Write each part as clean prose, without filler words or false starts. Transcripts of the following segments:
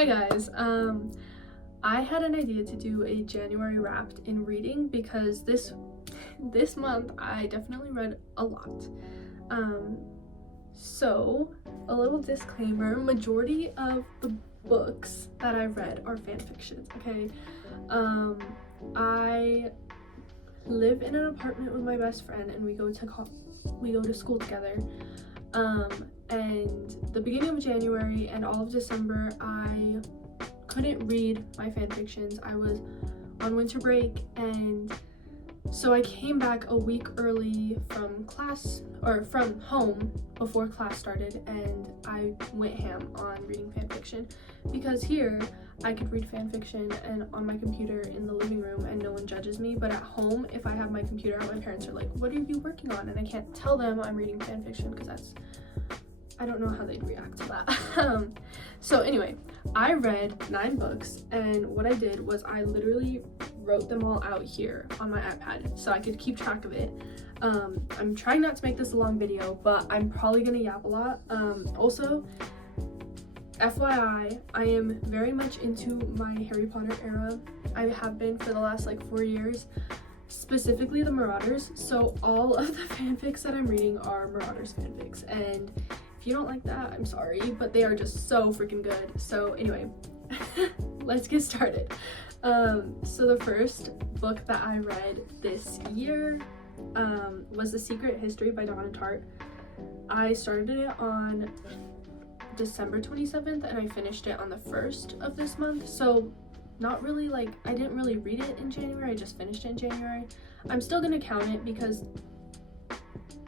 Hi guys, I had an idea to do a January Wrapped in reading because this month I definitely read a lot. So a little disclaimer, majority of the books that I read are fan fictions, okay? I live in an apartment with my best friend and we go to school together. And the beginning of January and all of December, I couldn't read my fan fictions. I was on winter break, and so I came back a week early from class, or from home before class started, and I went ham on reading fan fiction because here I could read fan fiction and on my computer in the living room and no one judges me, but at home, if I have my computer out, my parents are like, what are you working on? And I can't tell them I'm reading fan fiction because I don't know how they'd react to that. So anyway, I read 9 books, and what I did was I literally wrote them all out here on my iPad so I could keep track of it. I'm trying not to make this a long video, but I'm probably gonna yap a lot. Also, FYI, I am very much into my Harry Potter era. I have been for the last like 4 years, specifically the Marauders. So all of the fanfics that I'm reading are Marauders fanfics, and if you don't like that, I'm sorry, but they are just so freaking good. So anyway, let's get started. So the first book that I read this year was The Secret History by Donna Tartt. I started it on December 27th and I finished it on the 1st of this month. So not really like, I didn't really read it in January, I just finished it in January. I'm still gonna count it because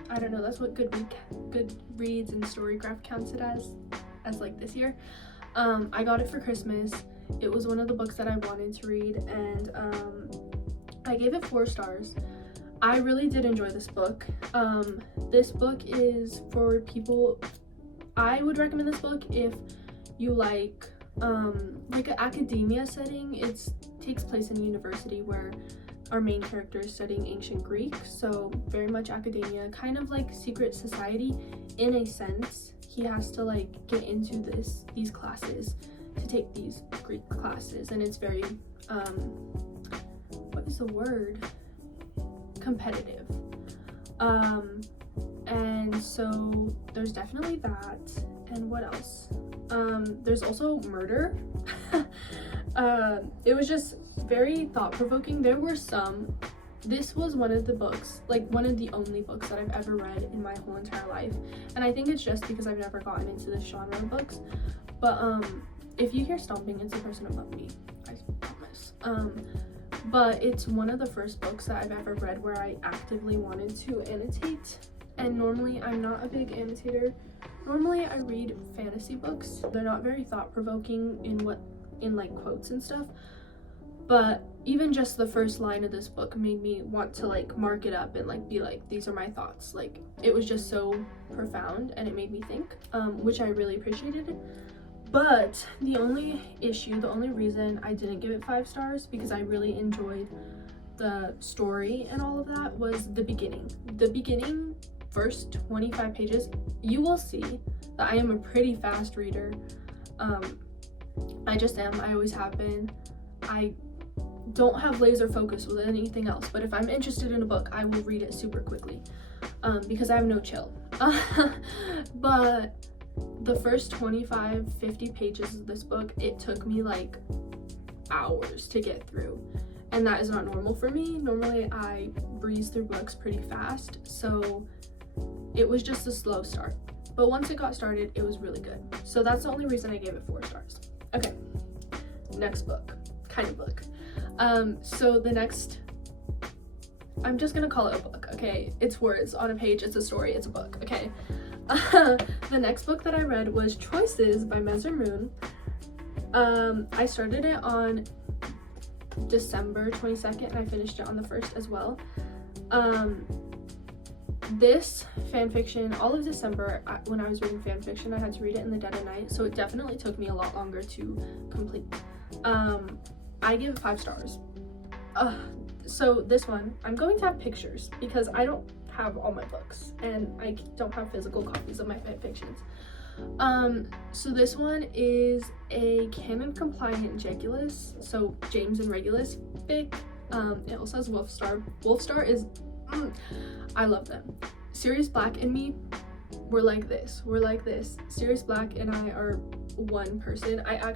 I don't know, that's what Goodreads and Storycraft counts it as like this year. I got it for Christmas. It was one of the books that I wanted to read, and I gave it 4 stars. I really did enjoy this book. This book is for people. I would recommend this book if you like an academia setting. It takes place in a university where our main character is studying ancient Greek, so very much academia, kind of like secret society in a sense. He has to like get into these classes to take these Greek classes, and it's very what is the word? Competitive. And so there's definitely that. And what else? There's also murder. It was just very thought-provoking. There were this was one of the books, like one of the only books that I've ever read in my whole entire life, and I think it's just because I've never gotten into this genre of books. But if you hear stomping, it's the person above me, I promise. But it's one of the first books that I've ever read where I actively wanted to annotate, and normally I'm not a big annotator. Normally I read fantasy books. They're not very thought-provoking in like quotes and stuff, but even just the first line of this book made me want to like mark it up and like be like, these are my thoughts. Like, it was just so profound and it made me think, which I really appreciated. But the only reason I didn't give it 5 stars, because I really enjoyed the story and all of that, was the beginning. The beginning, first 25 pages, you will see that I am a pretty fast reader. I just am. I always have been. I don't have laser focus with anything else, but if I'm interested in a book, I will read it super quickly, because I have no chill. But the first 25-50 pages of this book, it took me like hours to get through, and that is not normal for me. Normally I breeze through books pretty fast, so it was just a slow start, but once it got started, it was really good. So that's the only reason I gave it 4 stars. Okay, next book, kind of book. So the next, I'm just gonna call it a book, okay? It's words on a page, it's a story, it's a book, okay? The next book that I read was Choices by Messer Moon. I started it on December 22nd and I finished it on the 1st as well. This fanfiction, all of December, when I was reading fanfiction, I had to read it in the dead of night, so it definitely took me a lot longer to complete. I give it 5 stars. So this one, I'm going to have pictures because I don't have all my books and I don't have physical copies of my fanfictions. So this one is a canon compliant Regulus, so James and Regulus fic. It also has Wolfstar. Wolfstar is, I love them. Sirius Black and me, we're like this. Sirius Black and I are one person. I'm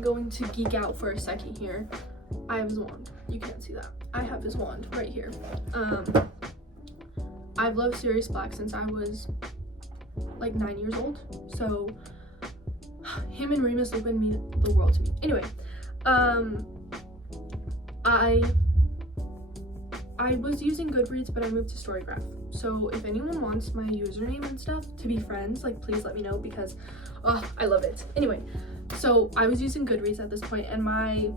going to geek out for a second here. I have his wand. You can't see that. I have his wand right here. I've loved Sirius Black since I was like 9 years old. So him and Remus Lupin mean the world to me. Anyway, I was using Goodreads, but I moved to Storygraph. So if anyone wants my username and stuff to be friends, like, please let me know, because I love it. Anyway, so I was using Goodreads at this point, and my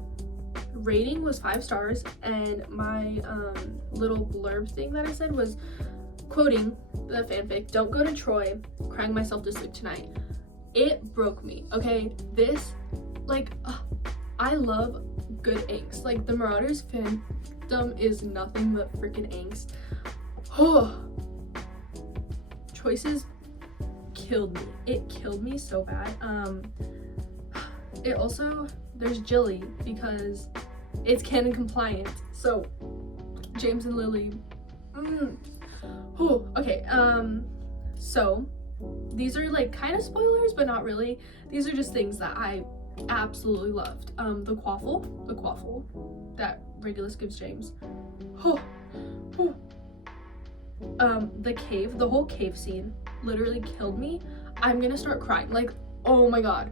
rating was 5 stars, and my little blurb thing that I said was quoting the fanfic, "Don't go to Troy, crying myself to sleep tonight." It broke me, okay? This, like, I love good angst. Like, the Marauders fandom is nothing but freaking angst. Choices killed me. It killed me so bad. It also, there's Jilly, because it's canon compliant. So James and Lily. Okay, so these are like kind of spoilers, but not really. These are just things that I absolutely loved. The quaffle that Regulus gives James. The cave, the whole cave scene literally killed me. I'm gonna start crying. Like, oh my god.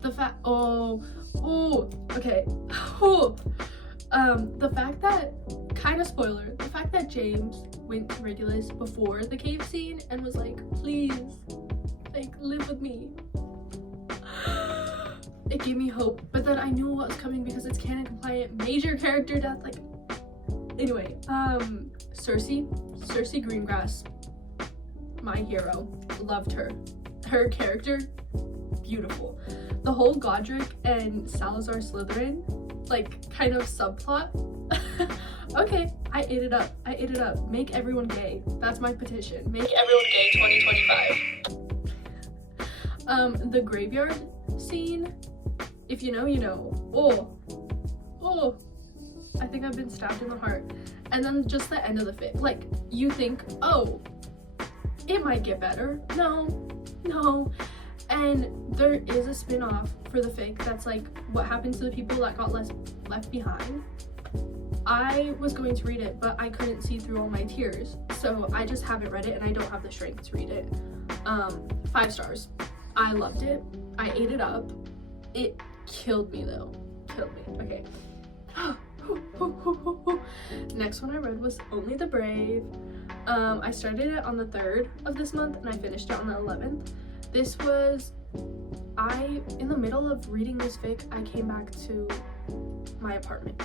The fact, okay. The fact that, kind of spoiler, the fact that James went to Regulus before the cave scene and was like, please, like, live with me. It gave me hope, but then I knew what was coming because it's canon compliant, major character death, like, anyway, Cersei Greengrass, my hero, loved her. Her character, beautiful. The whole Godric and Salazar Slytherin, like, kind of subplot, okay, I ate it up. Make everyone gay. That's my petition. Make everyone gay 2025. The graveyard scene, if you know, you know. I think I've been stabbed in the heart. And then just the end of the fic. Like, you think, oh, it might get better. No. And there is a spin-off for the fic that's like what happened to the people that got left behind. I was going to read it, but I couldn't see through all my tears, so I just haven't read it, and I don't have the strength to read it. 5 stars. I loved it. I ate it up. It killed me though. Okay. Next one I read was Only the Brave. I started it on the 3rd of this month, and I finished it on the 11th. This was, in the middle of reading this fic, I came back to my apartment.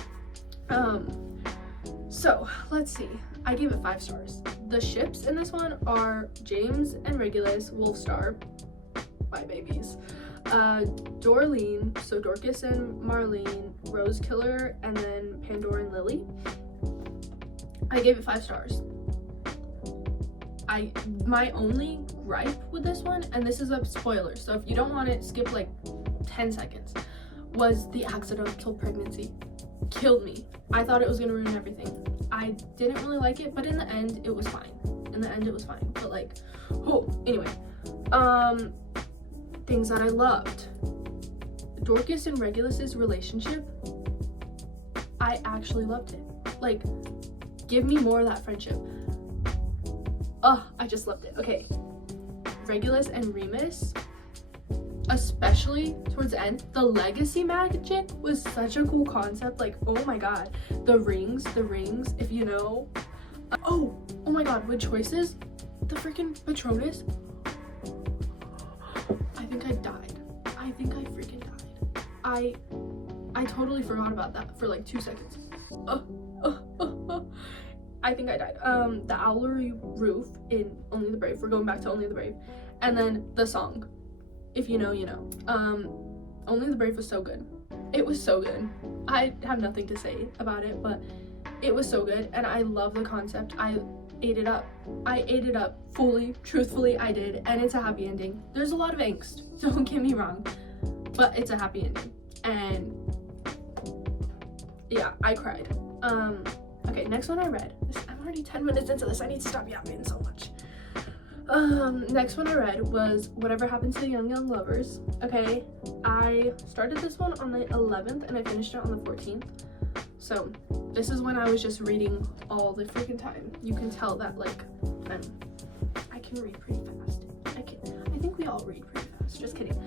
So let's see. I gave it 5 stars. The ships in this one are James and Regulus, Wolfstar, my babies. Dorleen, so Dorcas and Marlene, Rosekiller, and then Pandora and Lily. I gave it 5 stars. My only gripe with this one, and this is a spoiler, so if you don't want it, skip like 10 seconds, was the accidental pregnancy. Killed me. I thought it was gonna ruin everything. I didn't really like it, but in the end, it was fine. But like, anyway. Things that I loved. Dorcas and Regulus's relationship, I actually loved it. Like, give me more of that friendship. I just loved it. Okay. Regulus and Remus, especially towards the end, the legacy magic was such a cool concept. Like, oh my god, the rings, if you know. Oh my god, with choices, the freaking Patronus, I think I died. I think I freaking died. I totally forgot about that for like 2 seconds. I think I died. The Owlery Roof in Only the Brave. We're going back to Only the Brave. And then the song. If you know, you know. Only the Brave was so good. It was so good. I have nothing to say about it, but it was so good, and I love the concept. I ate it up. I ate it up fully, truthfully, I did, and it's a happy ending. There's a lot of angst, don't get me wrong, but it's a happy ending, and yeah, I cried. Okay, next one I read. I'm already 10 minutes into this, I need to stop yapping so much. Next one I read was Whatever Happened to the Young Lovers. Okay, I started this one on the 11th and I finished it on the 14th. So this is when I was just reading all the freaking time. You can tell that like I can read pretty fast. I think we all read pretty fast. Just kidding.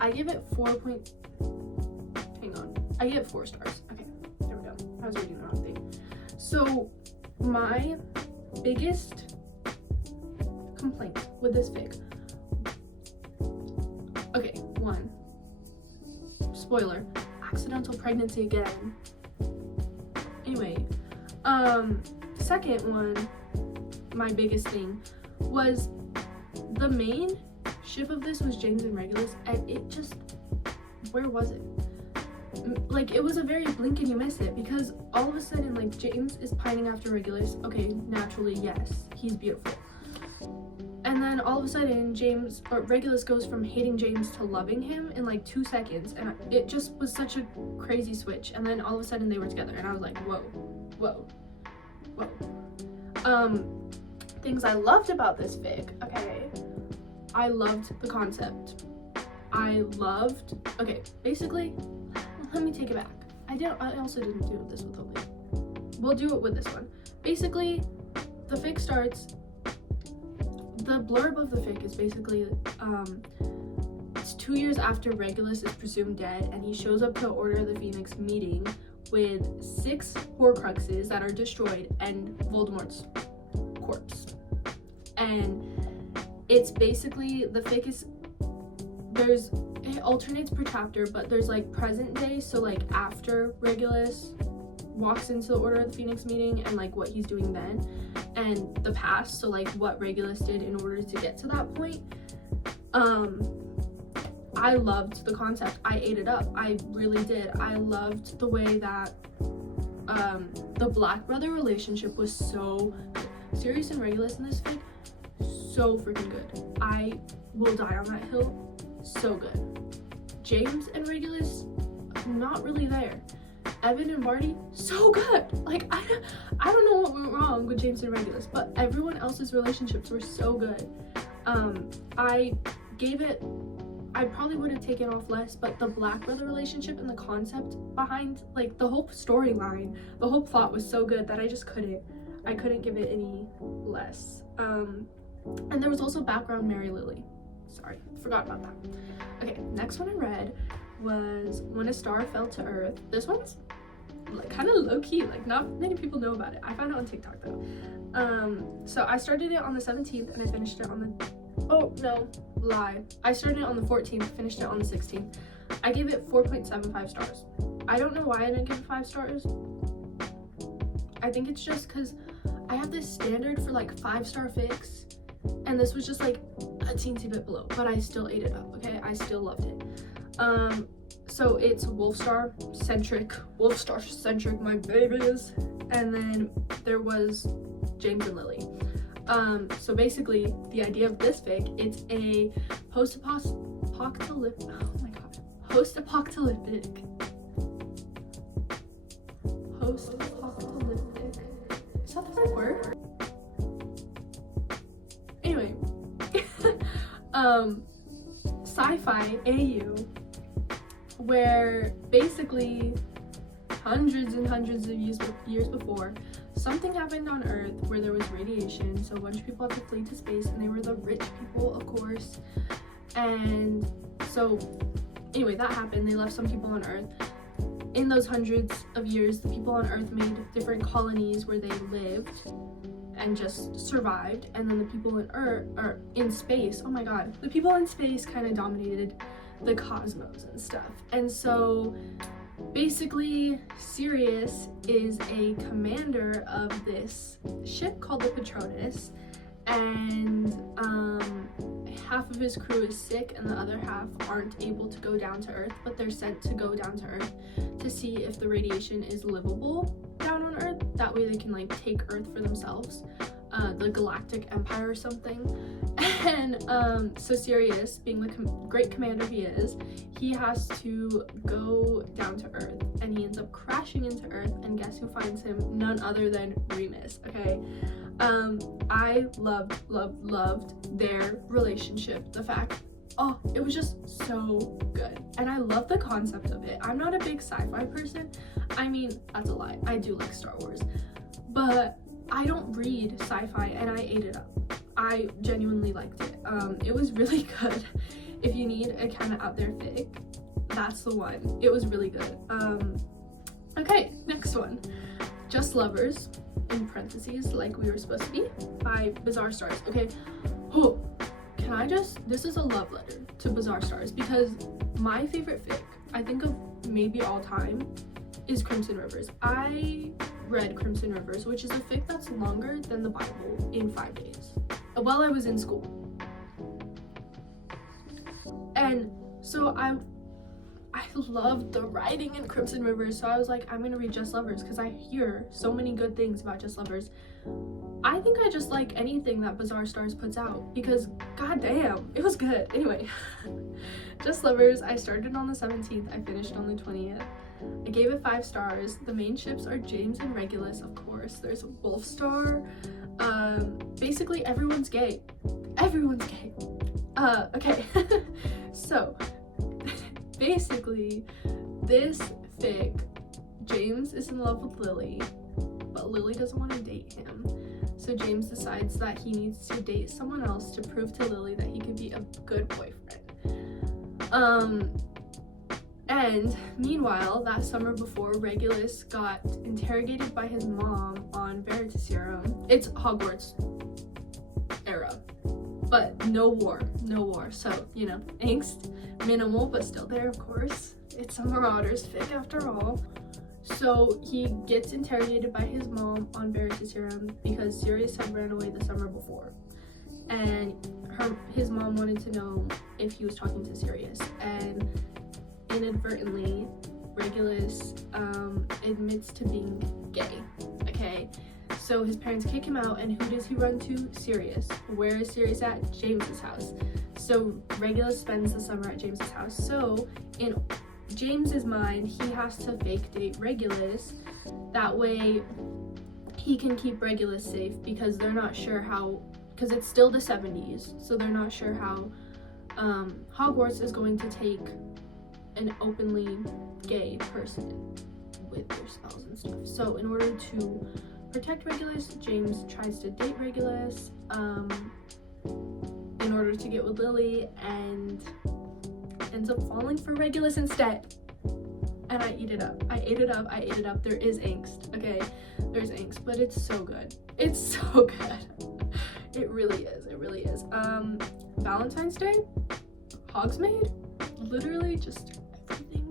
I give it 4 stars. Okay, there we go. I was reading the wrong thing. So my biggest complaint with this fic. Okay, 1. Spoiler. Accidental pregnancy again. Anyway, second one, my biggest thing was the main ship of this was James and Regulus, and it just, where was it? Like, it was a very blink and you miss it, because all of a sudden, like, James is pining after Regulus. Okay, naturally, yes, he's beautiful. And then all of a sudden, Regulus goes from hating James to loving him in like 2 seconds, and it just was such a crazy switch. And then all of a sudden they were together, and I was like, whoa. Things I loved about this fic, okay, I loved the concept. Okay, basically, let me take it back. I also didn't do this with Obi. We'll do it with this one. Basically, the fic starts. The blurb of the fic is basically, it's 2 years after Regulus is presumed dead, and he shows up to Order of the Phoenix meeting with 6 Horcruxes that are destroyed and Voldemort's corpse. And it's basically, the fic is, it alternates per chapter, but there's like present day, so like after Regulus walks into the Order of the Phoenix meeting and like what he's doing then, and the past, so like what Regulus did in order to get to that point. I loved the concept. I ate it up. I really did. I loved the way that the Black brother relationship was so good. Sirius and Regulus in this fic, so freaking good. I will die on that hill. So good. James and Regulus, not really there. Evan and Barty, so good. Like, I don't know what went wrong with James and Regulus, but everyone else's relationships were so good. I probably would have taken off less, but the Black brother relationship and the concept behind, like, the whole storyline, the whole plot was so good that I couldn't give it any less. And there was also background Mary Lily. Sorry, forgot about that. Okay, next one I read was When a Star Fell to Earth. This one's like kind of low-key, like not many people know about it. I found it on TikTok though. So I started it on the 17th and I finished it on the, oh no, lie. I started it on the 14th, finished it on the 16th. I gave it 4.75 stars. I don't know why I didn't give it 5 stars. I think it's just because I have this standard for like 5-star fics, and this was just like a teensy bit below, but I still ate it up, okay? I still loved it. So it's Wolfstar centric, my babies, and then there was James and Lily. So basically the idea of this fic, it's a post-apocalyptic, is that the right word? Anyway, sci-fi AU, where basically hundreds and hundreds of years before, something happened on Earth where there was radiation, so a bunch of people had to flee to space, and they were the rich people, of course. And so anyway, that happened. They left some people on Earth. In those hundreds of years, the people on Earth made different colonies where they lived and just survived, and then the people in space, oh my god, the people in space kind of dominated the cosmos and stuff. And so basically Sirius is a commander of this ship called the Patronus, and half of his crew is sick and the other half aren't able to go down to Earth, but they're sent to go down to Earth to see if the radiation is livable down on on Earth. That way they can like take Earth for themselves, the Galactic Empire or something. And so Sirius, being the great commander he is, he has to go down to Earth, and he ends up crashing into Earth, and guess who finds him? None other than Remus. Okay, I loved their relationship. The fact, oh, it was just so good, and I love the concept of it. I'm not a big sci-fi person. I mean, that's a lie, I do like Star Wars, but I don't read sci-fi, and I ate it up. I genuinely liked it. It was really good. If you need a kind of out there fic, that's the one. It was really good. Okay, next one. Just Lovers, in parentheses, like we were supposed to be, by Bizarre Stars. Okay, oh, can I just, this is a love letter to Bizarre Stars, because my favorite fic, I think of maybe all time, is Crimson Rivers. I read Crimson Rivers, which is a fic that's longer than the Bible, in 5 days, while I was in school. And so I loved the writing in Crimson Rivers, so I was like, I'm gonna read Just Lovers, because I hear so many good things about Just Lovers. I think I just like anything that Bizarre Stars puts out, because goddamn, it was good. Anyway, Just Lovers, I started on the 17th, I finished on the 20th. I gave it 5 stars. The main ships are James and Regulus, of course. There's Wolfstar. Basically everyone's gay. Everyone's gay. Okay. So basically this fic, James is in love with Lily, but Lily doesn't want to date him. So James decides that he needs to date someone else to prove to Lily that he could be a good boyfriend. And meanwhile, that summer before, Regulus got interrogated by his mom on Veritaserum. It's Hogwarts era, but no war, so, you know, angst, minimal, but still there, of course. It's a Marauders fic after all. So he gets interrogated by his mom on Veritaserum because Sirius had ran away the summer before, and his mom wanted to know if he was talking to Sirius, and inadvertently Regulus admits to being gay. Okay, so his parents kick him out, and who does he run to? Sirius. Where is Sirius at? James's house. So Regulus spends the summer at James's house. So in James's mind, he has to fake date Regulus, that way he can keep Regulus safe, because they're not sure how, because it's still the 70s, so they're not sure how Hogwarts is going to take an openly gay person with their spells and stuff. So in order to protect Regulus, James tries to date Regulus in order to get with Lily, and ends up falling for Regulus instead. And I ate it up. There is angst, okay? There's angst, but it's so good. It's so good. It really is. Valentine's Day, Hogsmeade, literally just everything.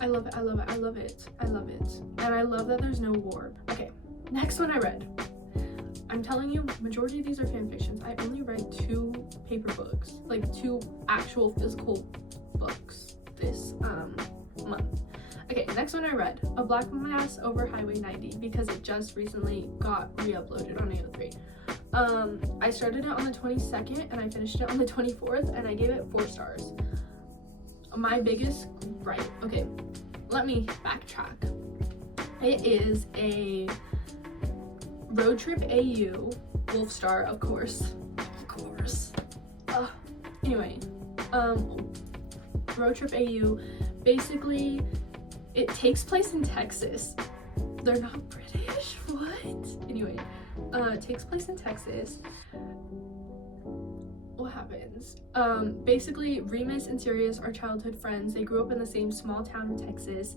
I love it. And I love that there's no war. Okay, next one I read. I'm telling you, majority of these are fan fictions. I only read 2 paper books, like 2 actual physical books this month. Okay, next one I read, A Black Mass Over Highway 90, because it just recently got re-uploaded on AO3. I started it on the 22nd and I finished it on the 24th, and I gave it 4 stars. My biggest gripe, okay, let me backtrack. It is a Road Trip AU, Wolfstar, of course. Anyway, Road Trip AU, basically, it takes place in Texas. They're not British? What? Anyway, it takes place in Texas. What happens? Basically, Remus and Sirius are childhood friends. They grew up in the same small town in Texas.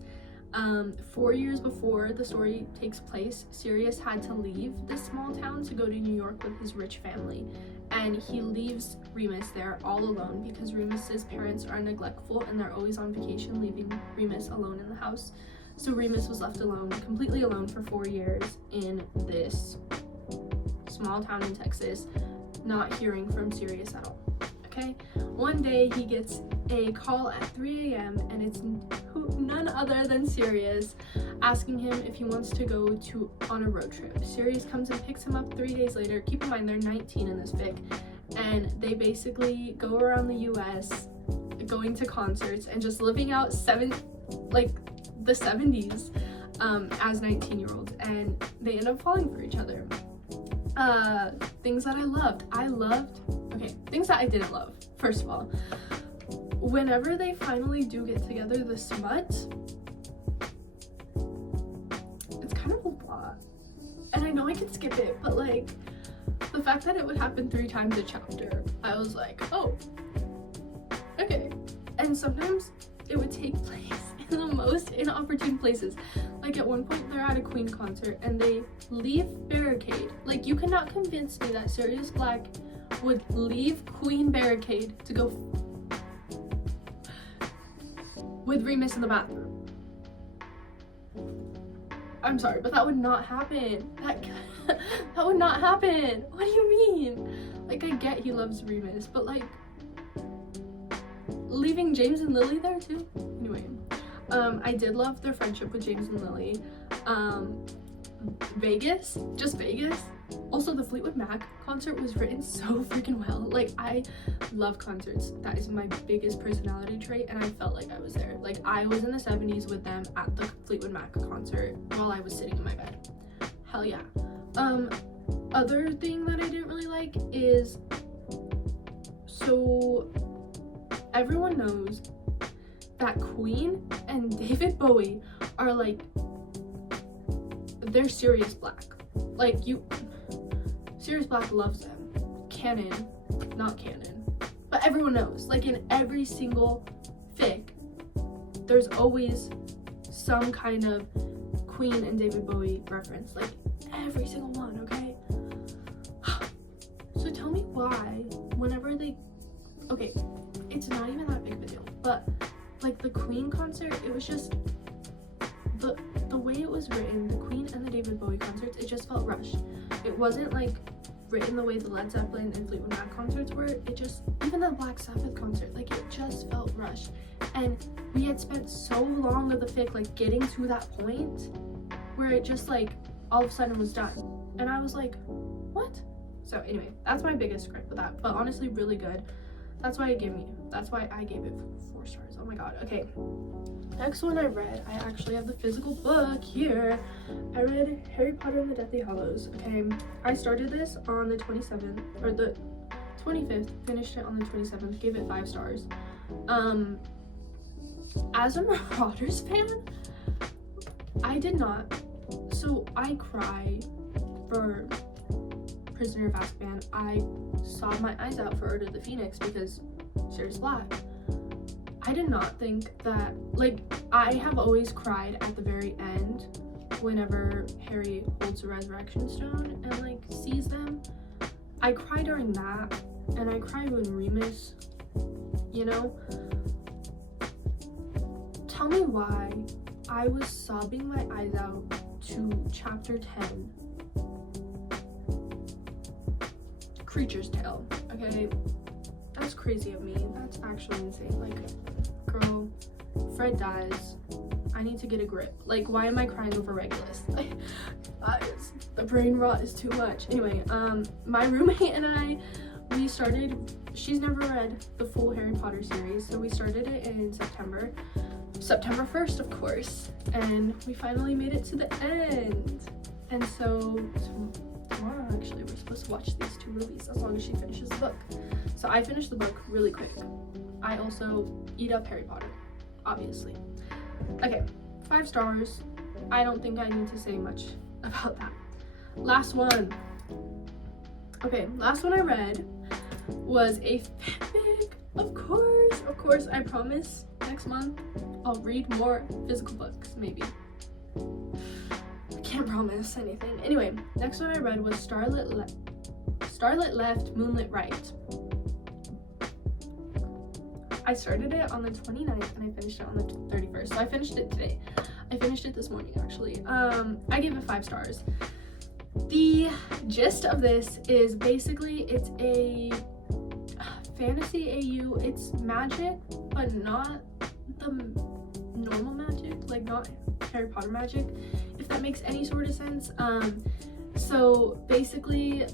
4 years before the story takes place, Sirius had to leave this small town to go to New York with his rich family, and he leaves Remus there all alone because Remus's parents are neglectful and they're always on vacation, leaving Remus alone in the house. So Remus was left alone, completely alone, for 4 years in this small town in Texas, not hearing from Sirius at all. Okay, one day he gets a call at 3 a.m. and it's none other than Sirius asking him if he wants to go on a road trip. Sirius comes and picks him up 3 days later. Keep in mind they're 19 in this fic, and they basically go around the US going to concerts and just living out the 70s as 19-year-olds, and they end up falling for each other. Things that I loved things that I didn't love. First of all, whenever they finally do get together, the smut, it's kind of a lot, and I know I could skip it, but like the fact that it would happen 3 times a chapter, I was like, oh, okay. And sometimes it would take place in the most inopportune places. Like at one point they're at a Queen concert and they leave Barricade. Like, you cannot convince me that Sirius Black would leave Queen Barricade to go with Remus in the bathroom. I'm sorry, but that would not happen. That would not happen. What do you mean? Like, I get he loves Remus, but like leaving James and Lily there too? Anyway, I did love their friendship with James and Lily. Vegas. Also, the Fleetwood Mac concert was written so freaking well. Like, I love concerts. That is my biggest personality trait, and I felt like I was there. Like, I was in the 70s with them at the Fleetwood Mac concert while I was sitting in my bed. Hell yeah. Other thing that I didn't really like is, so everyone knows that Queen and David Bowie are like, they're Sirius Black. Like, Sirius Black loves them. Canon, not canon. But everyone knows, like in every single fic, there's always some kind of Queen and David Bowie reference. Like, every single one, okay? So tell me why, whenever they, okay, it's not even that big of a deal, but like the Queen concert, it was just, the way it was written, the Queen and the David Bowie concerts, it just felt rushed. It wasn't like written the way the Led Zeppelin and Fleetwood Mac concerts were. It just, even the Black Sabbath concert, like it just felt rushed. And we had spent so long of the fic like getting to that point where it just like all of a sudden was done. And I was like, what? So anyway, that's my biggest gripe with that, but honestly really good. That's why I gave it 4 stars. Oh my god. Okay, next one I read, I actually have the physical book here. I read Harry Potter and the Deathly Hallows. Okay, I started this on the 27th or the 25th, finished it on the 27th, gave it 5 stars. As a Marauders fan, I did not, so I cry for Prisoner of Azkaban. I sobbed my eyes out for Order of the Phoenix because Sirius Black. I did not think that, like, I have always cried at the very end whenever Harry holds the Resurrection Stone and like sees them. I cry during that, and I cried when Remus, you know? Tell me why I was sobbing my eyes out to chapter 10. Creature's Tale, okay? That's crazy of me. That's actually insane. Like, girl, Fred dies. I need to get a grip. Like, why am I crying over Regulus? Like, the brain rot is too much. Anyway, my roommate and I, we started, she's never read the full Harry Potter series, so we started it in September 1st, of course, and we finally made it to the end. And so tomorrow, actually, we're supposed to watch these 2 movies as long as she finishes the book. So I finished the book really quick. I also eat up Harry Potter, obviously. Okay, 5 stars. I don't think I need to say much about that. Last one. Okay, last one I read was a fanfic. Of course, I promise next month I'll read more physical books, maybe. I can't promise anything. Anyway, next one I read was Starlit Left, Moonlit Right. I started it on the 29th and I finished it on the 31st. So I finished it today. I finished it this morning, actually. I gave it 5 stars. The gist of this is basically it's a fantasy AU. It's magic, but not the normal magic, like not Harry Potter magic, if that makes any sort of sense. So basically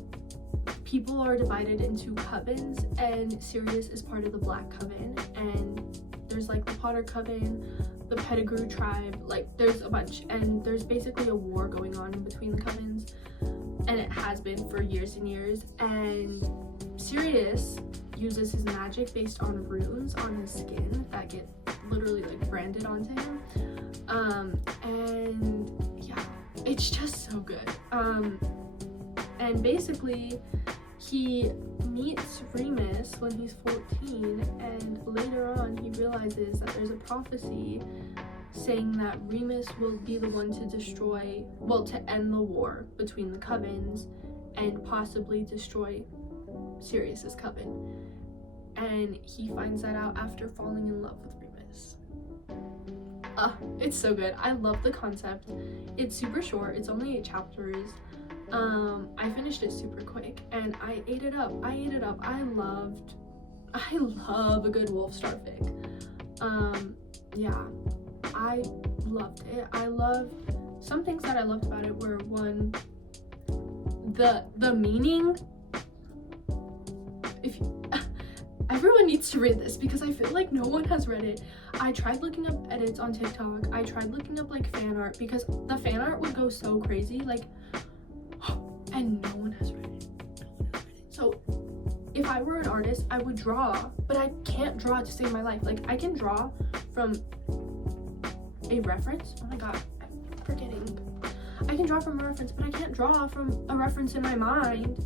people are divided into covens, and Sirius is part of the Black Coven, and there's like the Potter Coven, the Pettigrew tribe, like there's a bunch, and there's basically a war going on in between the covens, and it has been for years and years. And Sirius uses his magic based on runes on his skin that get literally like branded onto him, and yeah, it's just so good. And basically he meets Remus when he's 14, and later on he realizes that there's a prophecy saying that Remus will be the one to destroy, well, to end the war between the covens and possibly destroy Sirius's coven. And he finds that out after falling in love with Remus. It's so good. I love the concept. It's super short. It's only 8 chapters. I finished it super quick and I ate it up. I love a good wolf starfic. Yeah, I loved it. I loved some things that I loved about it were, one, the meaning. Everyone needs to read this because I feel like no one has read it. I tried looking up edits on TikTok. I tried looking up like fan art because the fan art would go so crazy, like, and no one has read it. So if I were an artist, I would draw, but I can't draw to save my life. Like, I can draw from a reference. Oh my god, I'm forgetting. I can draw from a reference, but I can't draw from a reference in my mind.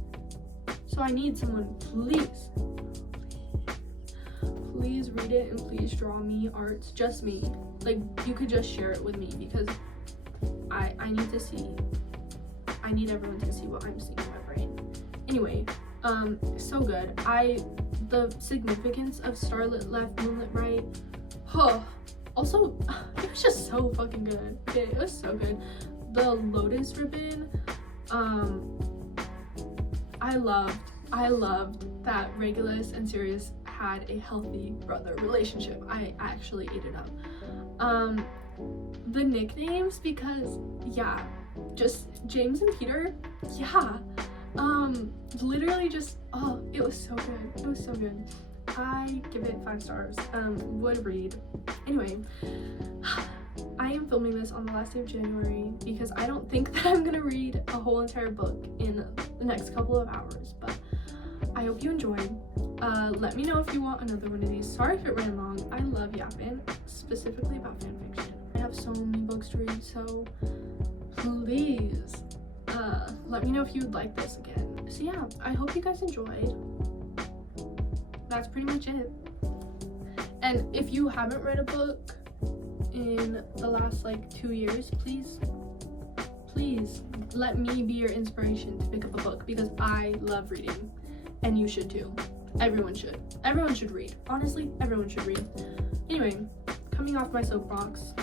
So I need someone, please read it and please draw me arts, just me. Like, you could just share it with me because I need to see. I need everyone to see what I'm seeing in my brain. Anyway, so good. The significance of Starlit Left, Moonlit Right. Also, it was just so fucking good. Okay, it was so good. The Lotus Ribbon, I loved that Regulus and Sirius had a healthy brother relationship. I actually ate it up. The nicknames, because yeah, just James and Peter, yeah, literally just, it was so good. It was so good. I give it 5 stars. Would read. Anyway, I am filming this on the last day of January because I don't think that I'm gonna read a whole entire book in the next couple of hours, but I hope you enjoyed. Let me know if you want another one of these. Sorry if it ran long. I love yapping, specifically about fan fiction. I have so many books to read, so please let me know if you would like this again. So yeah, I hope you guys enjoyed. That's pretty much it. And if you haven't read a book in the last like 2 years, please let me be your inspiration to pick up a book because I love reading, and you should too. Everyone should read. Honestly, everyone should read. Anyway, coming off my soapbox,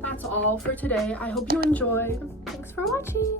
that's all for today. I hope you enjoyed. Thanks for watching.